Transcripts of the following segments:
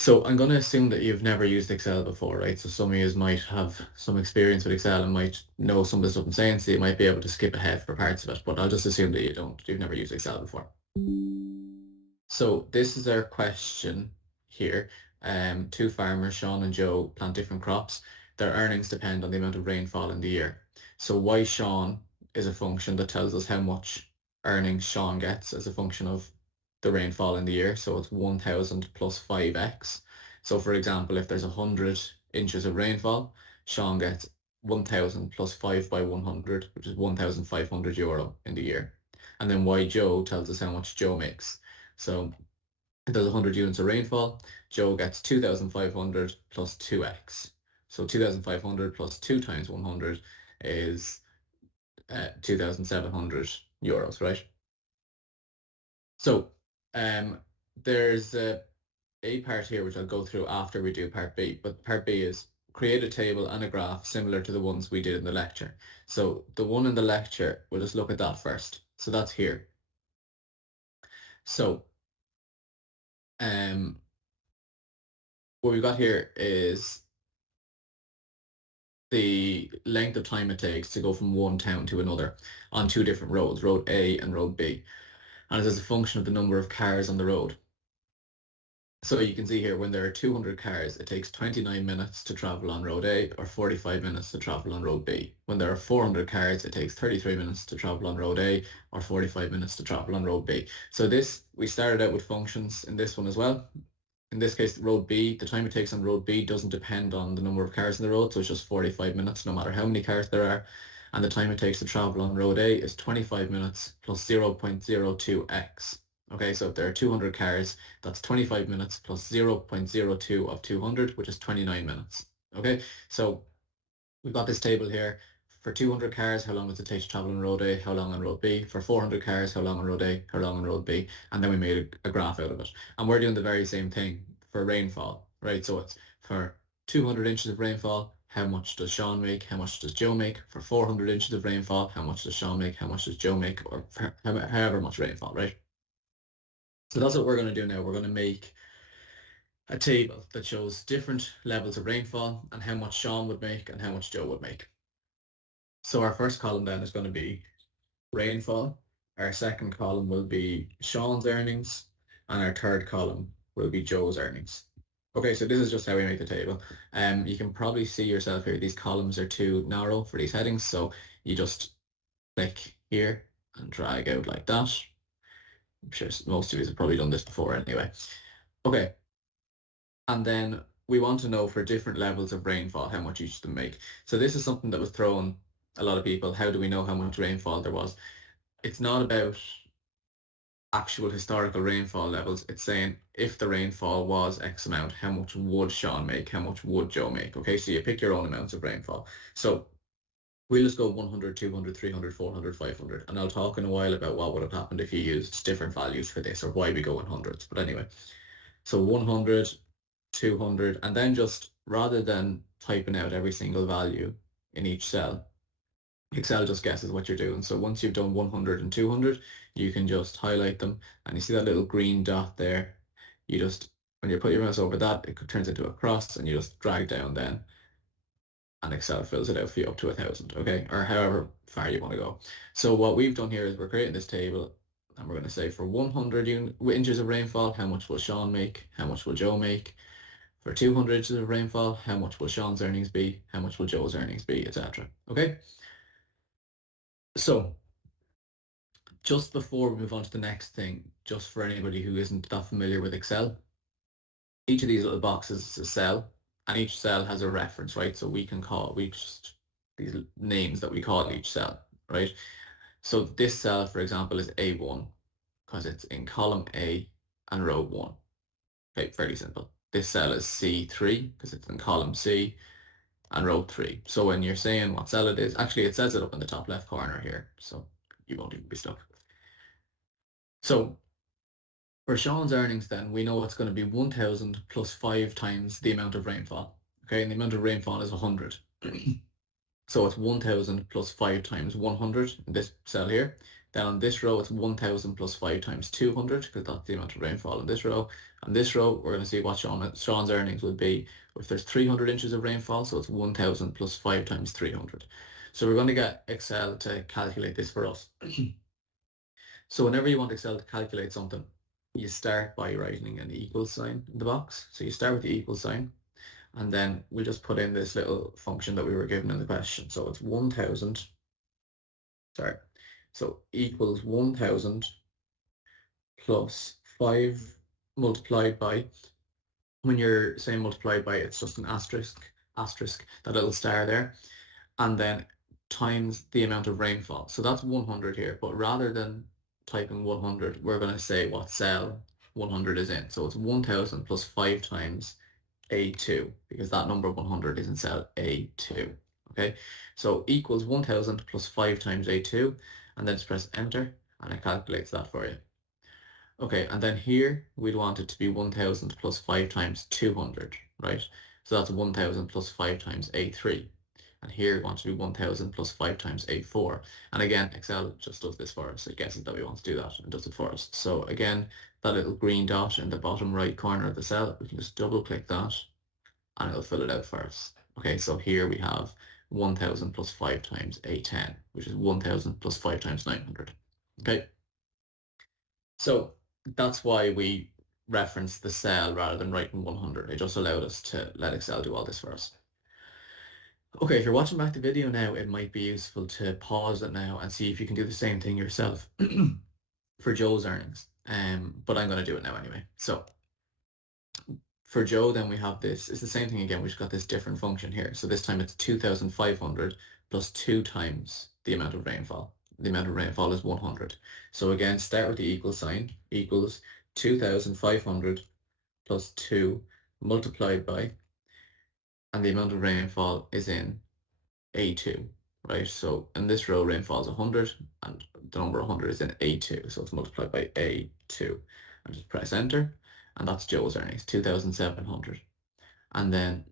So I'm going to assume that you've never used Excel before, right? So some of you might have some experience with Excel and might know some of the stuff I'm saying, so you might be able to skip ahead for parts of it, but I'll just assume that you've never used Excel before. So this is our question here. Two farmers, Sean and Joe, plant different crops. Their earnings depend on the amount of rainfall in the year. So Y Sean is a function that tells us how much earnings Sean gets as a function of the rainfall in the year. So it's 1000 plus 5x. So for example, if there's 100 inches of rainfall, Sean gets 1000 plus 5 by 100, which is €1,500 in the year. And then Y Joe tells us how much Joe makes. So if there's 100 units of rainfall, Joe gets 2,500 plus 2x. So 2,500 plus 2 times 100 is €2,700, right? So there's a part here which I'll go through after we do part B, but part B is create a table and a graph similar to the ones we did in the lecture. So the one in the lecture, we'll just look at that first. So that's here. So what we've got here is the length of time it takes to go from one town to another on two different roads, road A and road B. And it's as a function of the number of cars on the road. So you can see here, when there are 200 cars, it takes 29 minutes to travel on road A or 45 minutes to travel on road B. When there are 400 cars, it takes 33 minutes to travel on road A or 45 minutes to travel on road B. So this, we started out with functions in this one as well. In this case, road B, the time it takes on road B doesn't depend on the number of cars in the road, so it's just 45 minutes no matter how many cars there are. And the time it takes to travel on road A is 25 minutes plus 0.02x. Okay, so if there are 200 cars, that's 25 minutes plus 0.02 of 200, which is 29 minutes. Okay, so we've got this table here. For 200 cars, how long does it take to travel on road A? How long on road B? For 400 cars, how long on road A? How long on road B? And then we made a graph out of it. And we're doing the very same thing for rainfall, right? So it's for 200 inches of rainfall, how much does Sean make? How much does Joe make? For 400 inches of rainfall, how much does Sean make? How much does Joe make? Or however much rainfall, right? So that's what we're going to do now. We're going to make a table that shows different levels of rainfall and how much Sean would make and how much Joe would make. So our first column then is going to be rainfall. Our second column will be Sean's earnings, and our third column will be Joe's earnings. Okay, so this is just how we make the table. You can probably see yourself here, these columns are too narrow for these headings, so you just click here and drag out like that. I'm sure most of you have probably done this before anyway. Okay, and then we want to know for different levels of rainfall how much each of them make. So this is something that was thrown a lot of people. How do we know how much rainfall there was? It's not about actual historical rainfall levels. It's saying if the rainfall was X amount, how much would Sean make? How much would Joe make? Okay, so you pick your own amounts of rainfall. So we'll just go 100, 200, 300, 400, 500. And I'll talk in a while about what would have happened if you used different values for this or why we go in hundreds. But anyway, so 100, 200, and then just rather than typing out every single value in each cell, Excel just guesses what you're doing. So once you've done 100 and 200, you can just highlight them, and you see that little green dot there. You just, when you put your mouse over that, it turns into a cross, and you just drag down then, and Excel fills it out for you up to 1,000, okay? Or however far you want to go. So what we've done here is we're creating this table, and we're going to say for 100 inches of rainfall, how much will Sean make? How much will Joe make? For 200 inches of rainfall, how much will Sean's earnings be? How much will Joe's earnings be, etc. Okay? So just before we move on to the next thing, just for anybody who isn't that familiar with Excel, each of these little boxes is a cell, and each cell has a reference, right? So we just these names that we call each cell, right? So this cell, for example, is A1 because it's in column A and row 1. Okay, fairly simple. This cell is C3 because it's in column C and row 3. So when you're saying what cell it is, actually it says it up in the top left corner here, so you won't even be stuck. So for Sean's earnings then, we know it's going to be 1,000 plus 5 times the amount of rainfall. Okay, and the amount of rainfall is 100. So it's 1,000 plus 5 times 100 in this cell here. Then on this row, it's 1,000 plus 5 times 200, because that's the amount of rainfall in this row. On this row, we're going to see what Sean's earnings would be if there's 300 inches of rainfall, so it's 1,000 plus 5 times 300. So we're going to get Excel to calculate this for us. So whenever you want Excel to calculate something, you start by writing an equal sign in the box. So you start with the equal sign, and then we'll just put in this little function that we were given in the question. So it's 1,000, sorry, so equals 1,000 plus 5 multiplied by, when you're saying multiplied by, it's just an asterisk, that little star there, and then times the amount of rainfall. So that's 100 here, but rather than typing 100, we're going to say what cell 100 is in. So it's 1,000 plus 5 times A2, because that number 100 is in cell A2. Okay, so equals 1,000 plus 5 times A2, and then just press enter, and it calculates that for you. Okay, and then here we'd want it to be 1,000 plus 5 times 200, right? So that's 1,000 plus 5 times A3. And here we want to do 1,000 plus 5 times A4. And again, Excel just does this for us. It guesses that we want to do that and does it for us. So again, that little green dot in the bottom right corner of the cell, we can just double click that and it'll fill it out for us. Okay, so here we have 1,000 plus 5 times A10, which is 1,000 plus 5 times 900. Okay, so that's why we reference the cell rather than writing 100. It just allowed us to let Excel do all this for us. Okay, if you're watching back the video now, it might be useful to pause it now and see if you can do the same thing yourself for Joe's earnings. But I'm going to do it now anyway. So for Joe, then we have this. It's the same thing again. We've got this different function here. So this time it's 2,500 plus 2 times the amount of rainfall. The amount of rainfall is 100. So again, start with the equal sign, equals 2,500 plus 2 multiplied by, and the amount of rainfall is in A2, right? So in this row, rainfall is 100, and the number 100 is in A2, so it's multiplied by A2. And just press enter, and that's Joe's earnings, 2,700. And then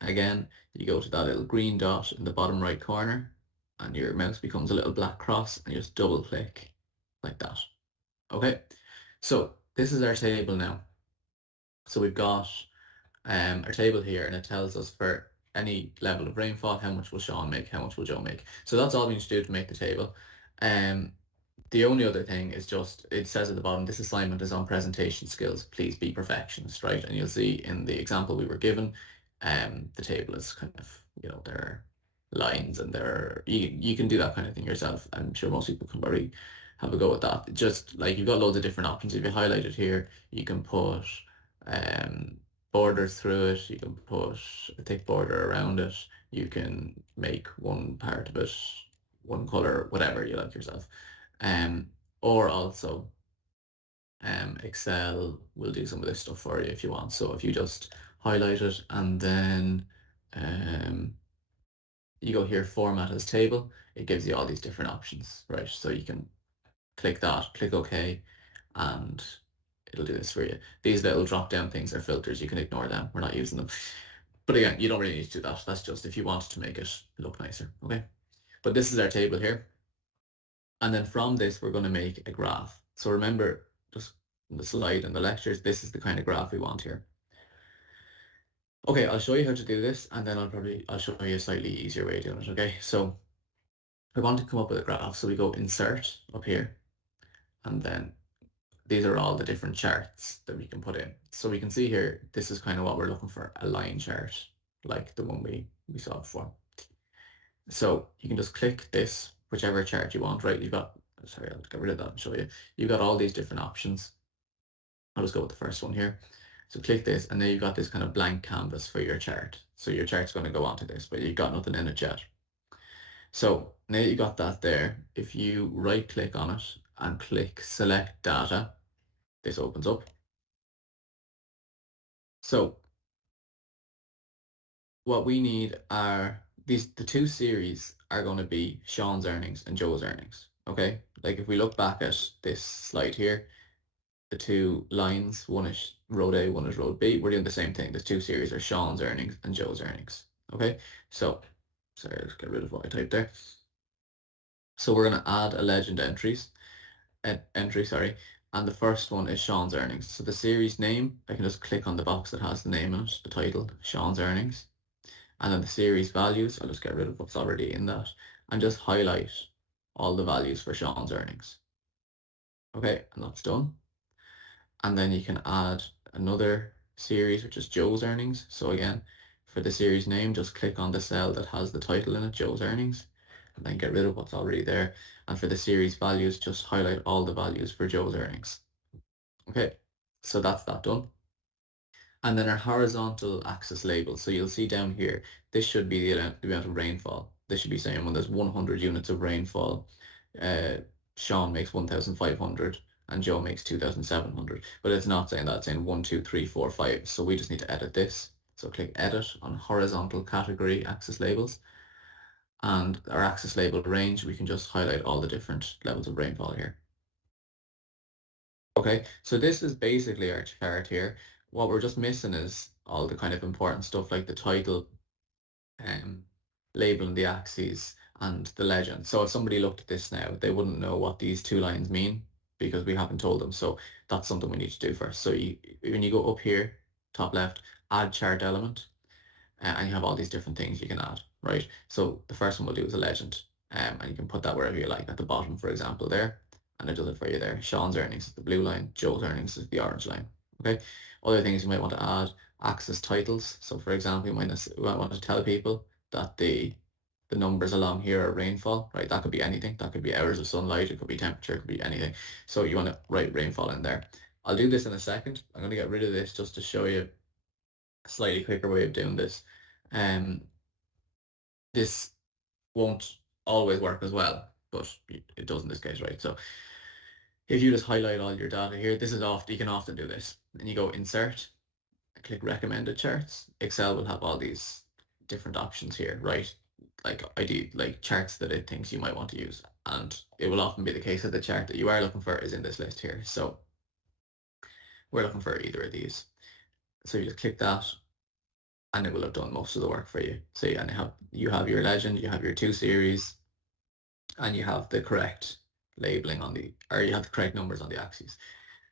again, you go to that little green dot in the bottom right corner, and your mouse becomes a little black cross, and you just double click like that. Okay, so this is our table now. So we've got our table here, and it tells us for any level of rainfall, how much will Sean make, how much will Joe make. So that's all we need to do to make the table. The only other thing is just, it says at the bottom, this assignment is on presentation skills, please be perfectionist, right? And you'll see in the example we were given, the table is kind of, there are lines and you can do that kind of thing yourself. I'm sure most people can probably have a go at that. Just like you've got loads of different options. If you highlight it here, you can put borders through it, you can put a thick border around it, you can make one part of it one color, whatever you like yourself. Or also Excel will do some of this stuff for you if you want. So if you just highlight it and then you go here, format as table, it gives you all these different options, right? So you can click that, click OK, and it'll do this for you. These little drop down things are filters. You can ignore them. We're not using them. But again, you don't really need to do that. That's just if you wanted to make it look nicer, okay? But this is our table here. And then from this, we're going to make a graph. So remember, just in the slide and the lectures, this is the kind of graph we want here. Okay, I'll show you how to do this, and then I'll show you a slightly easier way of doing it, okay? So I want to come up with a graph. So we go insert up here, and then these are all the different charts that we can put in. So we can see here, this is kind of what we're looking for, a line chart, like the one we saw before. So you can just click this, whichever chart you want, right? Sorry, I'll get rid of that and show you. You've got all these different options. I'll just go with the first one here. So click this, and then you've got this kind of blank canvas for your chart. So your chart's going to go onto this, but you've got nothing in it yet. So now you got that there, if you right click on it and click select data, this opens up. So what we need are the two series are going to be Sean's earnings and Joe's earnings. Okay, like if we look back at this slide here, the two lines, one is road A, one is road B, we're doing the same thing. The two series are Sean's earnings and Joe's earnings. Okay, so sorry, let's get rid of what I typed there. So we're going to add a legend entry, sorry. And the first one is Sean's earnings. So the series name, I can just click on the box that has the name in it, the title, Sean's earnings. And then the series values, I'll just get rid of what's already in that and just highlight all the values for Sean's earnings. Okay, and that's done. And then you can add another series, which is Joe's earnings. So again, for the series name, just click on the cell that has the title in it, Joe's earnings, and then get rid of what's already there. And for the series values, just highlight all the values for Joe's earnings. Okay, so that's that done. And then our horizontal axis label. So you'll see down here, this should be the amount of rainfall. This should be saying when there's 100 units of rainfall, uh, Sean makes 1,500 and Joe makes 2,700. But it's not saying that, it's saying 1, 2, 3, 4, 5. So we just need to edit this. So click edit on horizontal category axis labels. And our axis label range, we can just highlight all the different levels of rainfall here. Okay, so this is basically our chart here. What we're just missing is all the kind of important stuff like the title, labeling the axes, and the legend. So if somebody looked at this now, they wouldn't know what these two lines mean because we haven't told them. So that's something we need to do first. So when you go up here, top left, add chart element, and you have all these different things you can add, right? So the first one we'll do is a legend, and you can put that wherever you like, at the bottom, for example, there, and it does it for you there. Sean's earnings is the blue line, Joe's earnings is the orange line, okay? Other things you might want to add, axis titles. So for example, you might want to tell people that the numbers along here are rainfall, right? That could be anything. That could be hours of sunlight, it could be temperature, it could be anything. So you want to write rainfall in there. I'll do this in a second. I'm going to get rid of this just to show you a slightly quicker way of doing this. This won't always work as well, but it does in this case, right? So if you just highlight all your data here, this is often, you can often do this. And you go insert, click recommended charts. Excel will have all these different options here, right? Like like charts that it thinks you might want to use. And it will often be the case that the chart that you are looking for is in this list here. So we're looking for either of these. So you just click that and it will have done most of the work for you. So and you have your legend, you have your two series, and you have the correct labeling or you have the correct numbers on the axes.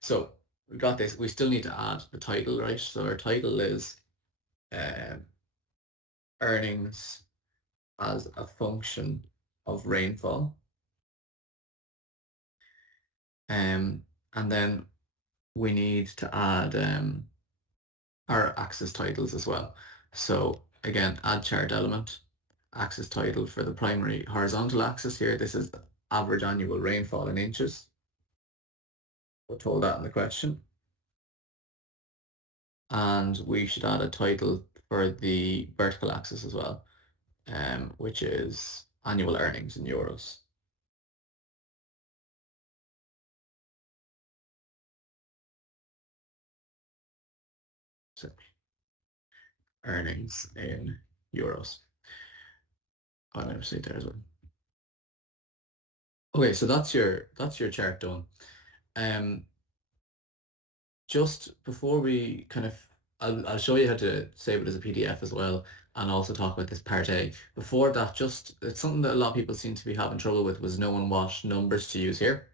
So we got this. We still need to add the title, right? So our title is earnings as a function of rainfall. And then we need to add our axis titles as well. So again, add chart element, axis title for the primary horizontal axis here. This is the average annual rainfall in inches. We're told that in the question. And we should add a title for the vertical axis as well, which is annual earnings in euros. So earnings in euros. I'm going to say there as well. Okay, so that's your chart done. Just before we kind of, I'll show you how to save it as a PDF as well, and also talk about this part A. Before that, it's something that a lot of people seem to be having trouble with, was knowing what numbers to use here.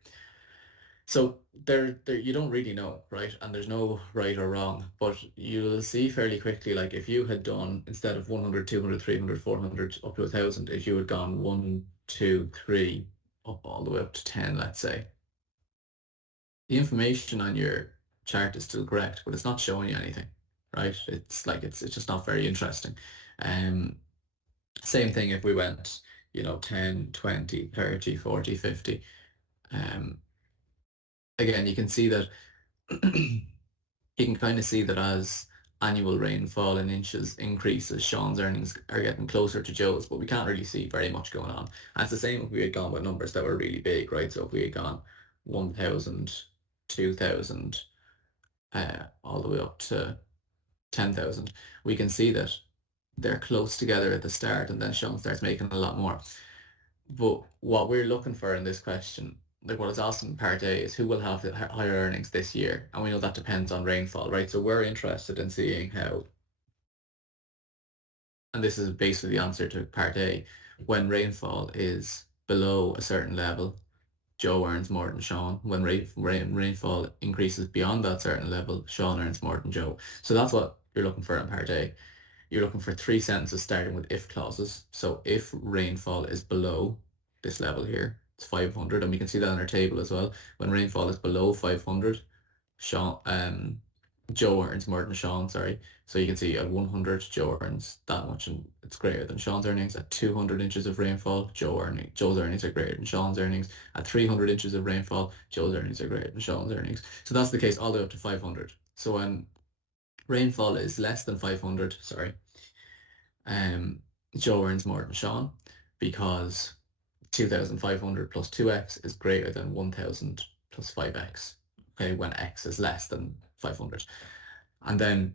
So there you don't really know, right? And there's no right or wrong, but you'll see fairly quickly, like if you had done, instead of 100, 200, 300, 400, up to 1,000, if you had gone 1, 2, 3, up all the way up to 10, let's say, the information on your chart is still correct, but it's not showing you anything, right? It's like it's just not very interesting. Same thing if we went, 10, 20, 30, 40, 50. Again, you can see that you can kind of see that as annual rainfall in inches increases, Sean's earnings are getting closer to Joe's, but we can't really see very much going on. And it's the same if we had gone with numbers that were really big, right? So if we had gone 1,000, 2,000, all the way up to 10,000, we can see that they're close together at the start, and then Sean starts making a lot more. But what we're looking for in this question, like what is asked in part A, is who will have the higher earnings this year, and we know that depends on rainfall, right? So we're interested in seeing how, and this is basically the answer to part A, when rainfall is below a certain level, Joe earns more than Sean. When rainfall increases beyond that certain level, Sean earns more than Joe. So that's what you're looking for in part A. You're looking for three sentences starting with if clauses. So if rainfall is below this level here, it's 500, and we can see that on our table as well. When rainfall is below 500, Joe earns more than Sean, sorry. So you can see at 100, Joe earns that much, and it's greater than Sean's earnings. At 200 inches of rainfall, Joe's earnings are greater than Sean's earnings. At 300 inches of rainfall, Joe's earnings are greater than Sean's earnings. So that's the case all the way up to 500. So when rainfall is less than 500, sorry, Joe earns more than Sean, because 2,500 plus 2x is greater than 1,000 plus 5x, okay, when x is less than 500. And then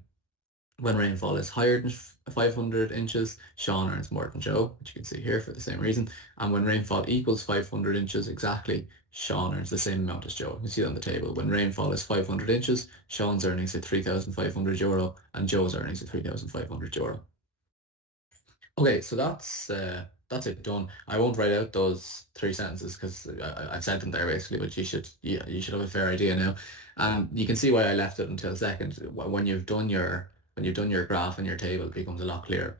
when rainfall is higher than 500 inches, Sean earns more than Joe, which you can see here for the same reason. And when rainfall equals 500 inches exactly, Sean earns the same amount as Joe. You see it on the table. When rainfall is 500 inches, Sean's earnings are 3,500 euro and Joe's earnings are 3,500 euro. Okay, so that's it done. I won't write out those three sentences because I've said them there basically, but you should have a fair idea now. You can see why I left it until second. When you've done your graph and your table, it becomes a lot clearer.